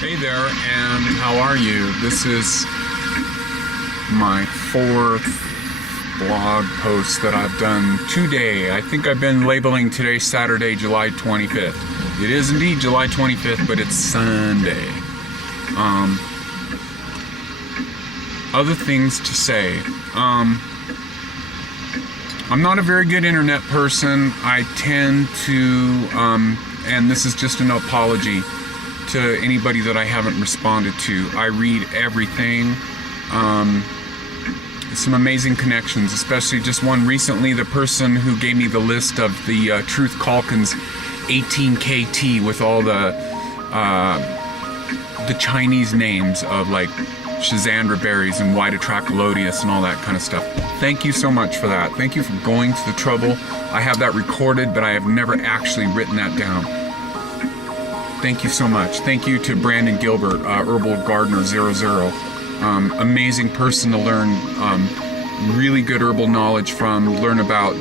Hey there, and how are you? This is my fourth blog post that I've done today. I think I've been labeling today Saturday, July 25th. It is indeed July 25th, but it's Sunday. Other things to say. I'm not a very good internet person. I tend to, and this is just an apology to anybody that I haven't responded to. I read everything. Some amazing connections, especially just one recently, the person who gave me the list of the Truth Calkins 18KT with all the Chinese names of like Schizandra berries and White Atracholodius and all that kind of stuff. Thank you so much for that. Thank you for going to the trouble. I have that recorded, but I have never actually written that down. Thank you so much. Thank you to Brandon Gilbert, Herbal Gardener 00. Amazing person to learn really good herbal knowledge from, learn about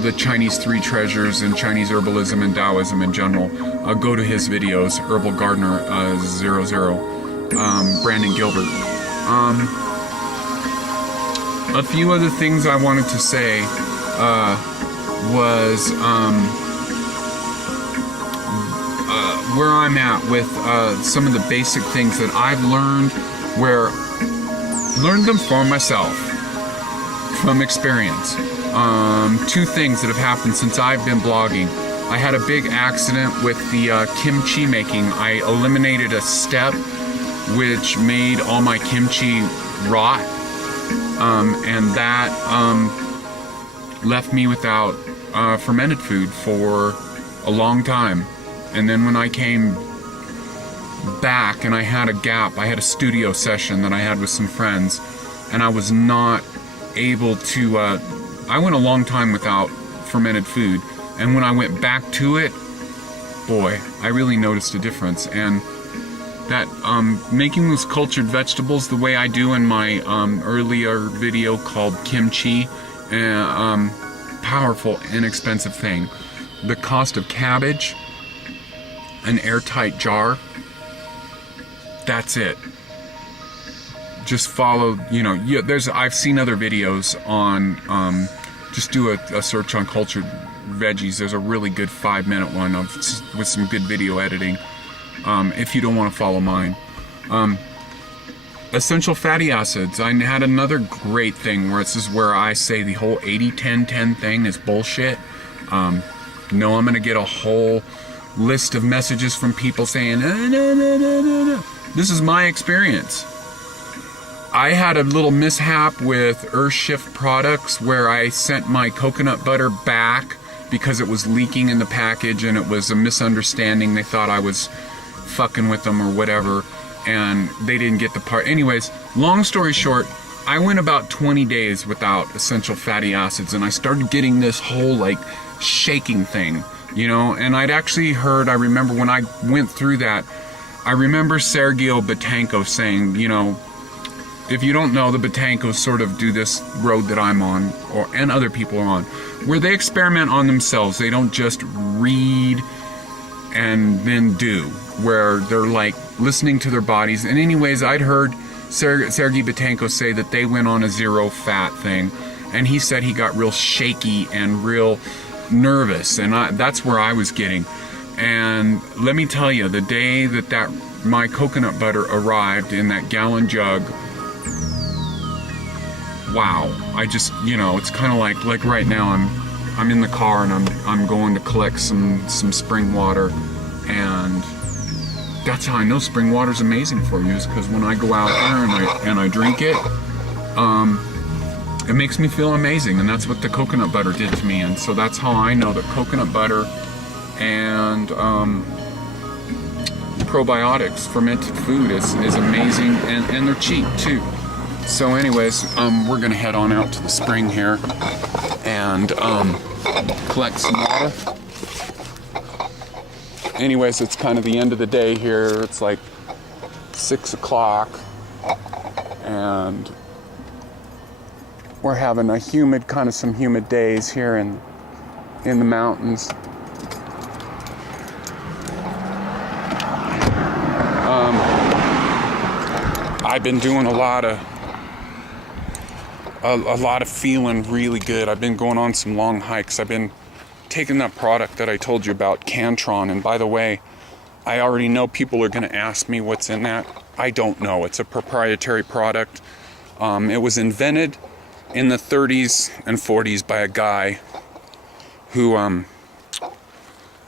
the Chinese three treasures and Chinese herbalism and Taoism in general. Go to his videos, Herbal Gardener 00, Brandon Gilbert. A few other things I wanted to say was where I'm at with some of the basic things that I've learned, learned them for myself from experience. Two things that have happened since I've been blogging. I had a big accident with the kimchi making. I eliminated a step which made all my kimchi rot, and that left me without fermented food for a long time. And then when I came back and I had a gap, I had a studio session that I had with some friends, and I was not able to, I went a long time without fermented food, and when I went back to it, boy, I really noticed a difference. And that making those cultured vegetables the way I do in my earlier video called kimchi, powerful, inexpensive thing. The cost of cabbage, an airtight jar, that's it. Just follow, I've seen other videos on, just do a search on cultured veggies. There's a really good 5-minute one with some good video editing, if you don't want to follow mine. Essential fatty acids. I had another great thing where this is where I say the whole 80-10-10 thing is bullshit. I'm going to get a whole list of messages from people saying, no. This is my experience. I had a little mishap with Earthshift products where I sent my coconut butter back because it was leaking in the package, and it was a misunderstanding. They thought I was fucking with them or whatever, and they didn't get the part. Anyways, long story short, I went about 20 days without essential fatty acids, and I started getting this whole like shaking thing, and I'd actually heard, I remember when I went through that, I remember Sergio Batanco saying, if you don't know, the Batancos sort of do this road that I'm on, and other people are on, where they experiment on themselves. They don't just read and then do, where they're like listening to their bodies. And anyways, I'd heard Sergei Batanco say that they went on a zero fat thing, and he said he got real shaky and real nervous, and that's where I was getting. And let me tell you, the day that my coconut butter arrived in that gallon jug, wow, I just, it's kind of like right now I'm in the car and I'm going to collect some spring water, and that's how I know spring water's amazing for you, is because when I go out there and I drink it, it makes me feel amazing, and that's what the coconut butter did to me. And so that's how I know that coconut butter and probiotics, fermented food is amazing, and they're cheap too. So anyways, we're gonna head on out to the spring here and collect some water. Anyways, it's kind of the end of the day here. It's like 6 o'clock, and we're having some humid days here in the mountains. I've been doing a lot of feeling really good. I've been going on some long hikes. I've been taking that product that I told you about, Cantron. And by the way, I already know people are going to ask me what's in that. I don't know. It's a proprietary product. It was invented in the 30s and 40s by a guy who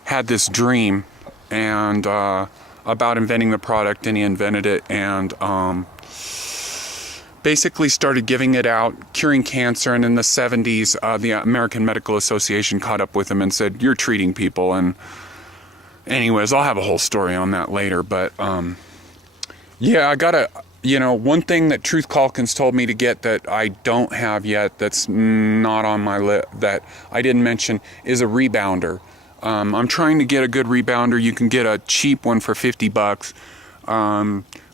had this dream and about inventing the product, and he invented it and basically started giving it out, curing cancer. And in the 70s, the American Medical Association caught up with him and said, "You're treating people." And anyways, I'll have a whole story on that later. But yeah, I gotta, one thing that Truth Calkins told me to get that I don't have yet, that's not on my list, that I didn't mention, is a rebounder. I'm trying to get a good rebounder. You can get a cheap one for $50.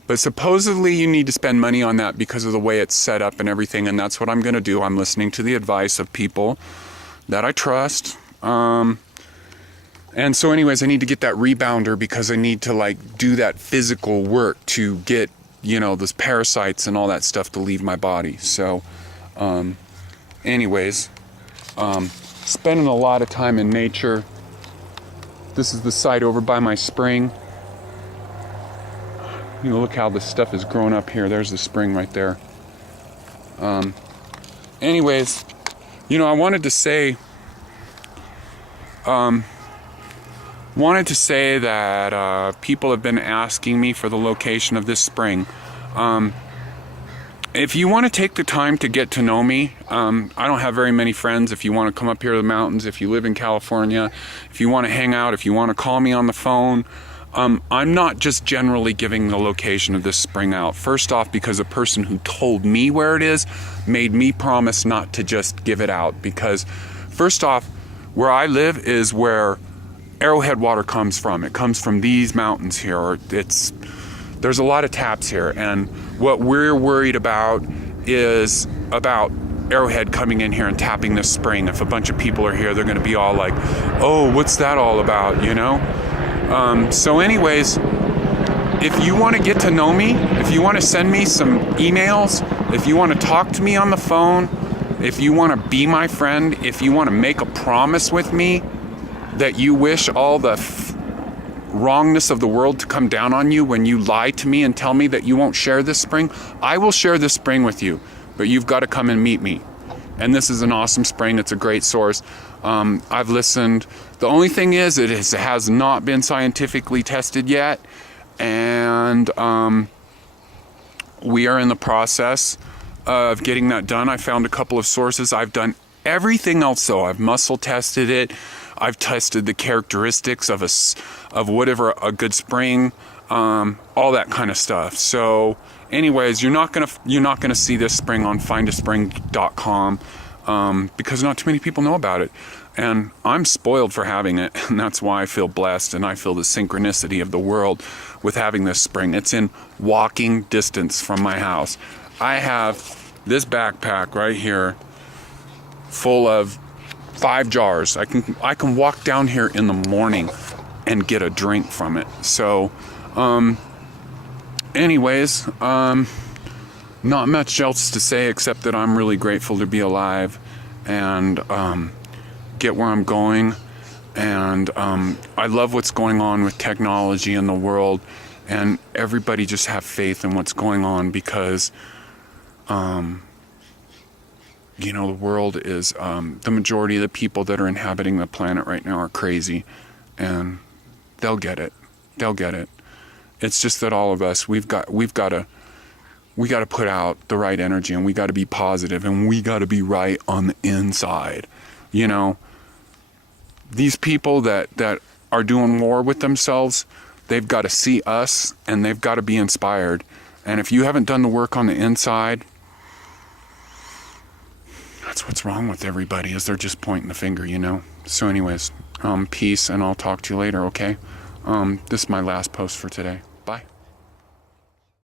But supposedly you need to spend money on that because of the way it's set up and everything. And that's what I'm going to do. I'm listening to the advice of people that I trust. And so anyways, I need to get that rebounder because I need to do that physical work to get, those parasites and all that stuff to leave my body. So, anyways, spending a lot of time in nature. This is the site over by my spring. Look how this stuff is growing up here. There's the spring right there. Anyways, I wanted to say that people have been asking me for the location of this spring. If you want to take the time to get to know me, I don't have very many friends. If you want to come up here to the mountains, if you live in California, if you want to hang out, if you want to call me on the phone, I'm not just generally giving the location of this spring out. First off, because a person who told me where it is made me promise not to just give it out. Because first off, where I live is where Arrowhead water comes from. It comes from these mountains here. There's a lot of taps here, and what we're worried about is about Arrowhead coming in here and tapping this spring. If a bunch of people are here, they're going to be all like, "Oh, what's that all about?" So anyways, if you want to get to know me, if you want to send me some emails, if you want to talk to me on the phone, if you want to be my friend, if you want to make a promise with me that you wish all the wrongness of the world to come down on you when you lie to me and tell me that you won't share this spring, I will share this spring with you, but you've got to come and meet me. And this is an awesome spring. It's a great source. I've listened. The only thing is, it has not been scientifically tested yet, and we are in the process of getting that done. I found a couple of sources. I've done everything else, though. I've muscle tested it. I've tested the characteristics of whatever a good spring, all that kind of stuff. So, anyways, you're not gonna see this spring on findaspring.com because not too many people know about it, and I'm spoiled for having it, and that's why I feel blessed, and I feel the synchronicity of the world with having this spring. It's in walking distance from my house. I have this backpack right here full of 5 jars. I can walk down here in the morning and get a drink from it. So, anyways, not much else to say except that I'm really grateful to be alive and get where I'm going. And I love what's going on with technology in the world, and everybody just have faith in what's going on because the world is, the majority of the people that are inhabiting the planet right now are crazy, and they'll get it. They'll get it. It's just that all of us, we got to put out the right energy, and we got to be positive, and we got to be right on the inside. These people that are doing war with themselves, they've got to see us, and they've got to be inspired. And if you haven't done the work on the inside, that's what's wrong with everybody, is they're just pointing the finger, So anyways, peace, and I'll talk to you later, okay? This is my last post for today.